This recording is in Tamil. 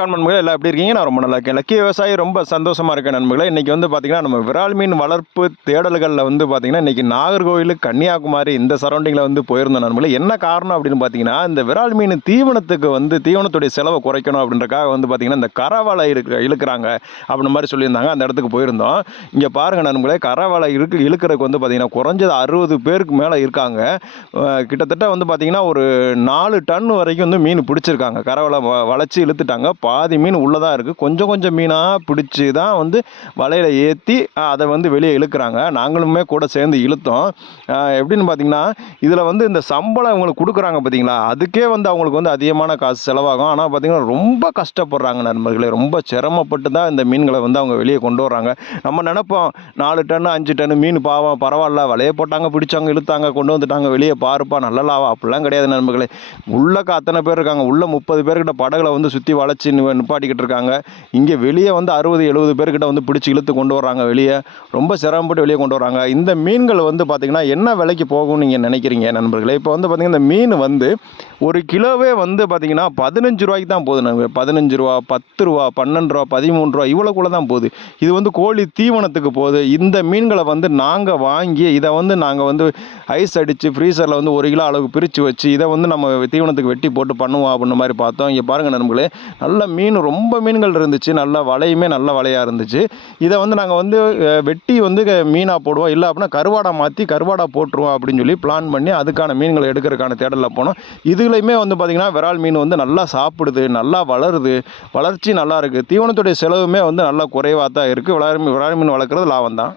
வணக்கம் நண்பர்களே எல்லாம் எப்படி இருக்கீங்க? நான் ரொம்ப நல்லா இருக்கேன். லக்கி விவசாயி ரொம்ப சந்தோஷமாக இருக்கேன் நண்பர்களே. இன்றைக்கி வந்து பார்த்திங்கன்னா நம்ம விரால் மீன் வளர்ப்பு தேடல்களில் வந்து பார்த்தீங்கன்னா இன்றைக்கி நாகர்கோவில் கன்னியாகுமரி இந்த சரௌண்டிங்கில் வந்து போயிருந்தோம் நண்பர்களே. என்ன காரணம் அப்படின்னு பார்த்தீங்கன்னா இந்த விரால் மீன் தீவனத்துக்கு வந்து தீவனத்துடைய செலவை குறைக்கணும் அப்படின்றக்காக வந்து பார்த்தீங்கன்னா இந்த கரவலை இருக்கு இழுக்கிறாங்க அப்படின்ற மாதிரி சொல்லியிருந்தாங்க. அந்த இடத்துக்கு போயிருந்தோம். இங்கே பாருங்கள் நண்பர்களே கரவலை இருக்கு இழுக்கிறதுக்கு வந்து பார்த்தீங்கன்னா குறைஞ்சது அறுபது பேருக்கு மேலே இருக்காங்க. கிட்டத்தட்ட வந்து பார்த்தீங்கன்னா ஒரு நாலு டன் வரைக்கும் வந்து மீன் பிடிச்சிருக்காங்க. கரவலை வ- வளைச்சி இழுத்துட்டாங்க. பாதி மீன் உள்ளதாக இருக்குது கொஞ்சம் கொஞ்சம் மீனாக பிடிச்சி தான் வந்து வலையில் ஏற்றி அதை வந்து வெளியே இழுக்கிறாங்க. நாங்களுமே கூட சேர்ந்து இழுத்தோம். எப்படின்னு பார்த்தீங்கன்னா இதில் வந்து இந்த சம்பளம் அவங்களுக்கு கொடுக்குறாங்க பார்த்தீங்களா அதுக்கே வந்து அவங்களுக்கு வந்து அதிகமான காசு செலவாகும். ஆனால் பார்த்தீங்கன்னா ரொம்ப கஷ்டப்படுறாங்க நண்பர்களே. ரொம்ப சிரமப்பட்டு தான் இந்த மீன்களை வந்து அவங்க வெளியே கொண்டு வர்றாங்க. நம்ம நினைப்போம் நாலு டன்னு அஞ்சு டன்னு மீன் பாவம் பரவாயில்ல. வலையை போட்டாங்க பிடிச்சாங்க இழுத்தாங்க கொண்டு வந்துட்டாங்க வெளியே பாருப்பா நல்ல அப்படிலாம் கிடையாது நண்பர்களே. உள்ளக்க அத்தனை பேர் இருக்காங்க. உள்ள முப்பது பேர்கிட்ட படகுல வந்து சுற்றி வளைச்சி நிப்பாட்டிக்கிட்டு இருக்காங்க. இங்கே வெளியே வந்து அறுபது எழுபது பேர்கிட்ட வந்து பிடிச்சி இழுத்து கொண்டு வர்றாங்க வெளியே. ரொம்ப சிரமப்பட்டு வெளியே கொண்டு வராங்க இந்த மீன்கள் வந்து பார்த்திங்கன்னா என்ன விலைக்கு போகும்னு நீங்கள் நினைக்கிறீங்க நண்பர்களே? இப்போ வந்து பார்த்திங்கன்னா இந்த மீன் வந்து ஒரு கிலோவே வந்து பார்த்திங்கன்னா பதினஞ்சு ரூபாய்க்கு தான் போகுது நாங்கள் பதினஞ்சு ரூபா பத்து ரூபா பன்னெண்டு ரூபா பதிமூணு ரூபா இவ்வளோக்குள்ளே தான் போகுது. இது வந்து கோழி தீவனத்துக்கு போகுது. இந்த மீன்களை வந்து நாங்கள் வாங்கி இதை வந்து நாங்கள் வந்து ஐஸ் அடித்து ஃப்ரீசரில் வந்து ஒரு கிலோ அளவுக்கு பிரித்து வச்சு இதை வந்து நம்ம தீவனத்துக்கு வெட்டி போட்டு பண்ணுவோம் அப்படின்ற மாதிரி பார்த்தோம். இங்கே பாருங்கள் நண்பர்களே நல்ல மீன் ரொம்ப மீன்கள் இருந்துச்சு. நல்ல வலையுமே நல்ல வலையாக இருந்துச்சு. இதை வந்து நாங்கள் வந்து வெட்டி வந்து மீனாக போடுவோம். இல்லை அப்படின்னா கருவாடா மாற்றி கருவாடை போட்டுருவோம் அப்படின்னு சொல்லி பிளான் பண்ணி அதுக்கான மீன்களை எடுக்கிறதுக்கான தேடலில் போனோம். இதுலையுமே வந்து பார்த்திங்கன்னா விரால் மீன் வந்து நல்லா சாப்பிடுது நல்லா வளருது. வளர்ச்சி நல்லா இருக்குது தீவனத்துடைய செலவுமே வந்து நல்லா குறைவாக தான் இருக்குது விரால் விரால் மீன் வளர்க்குறது லாபம் தான்.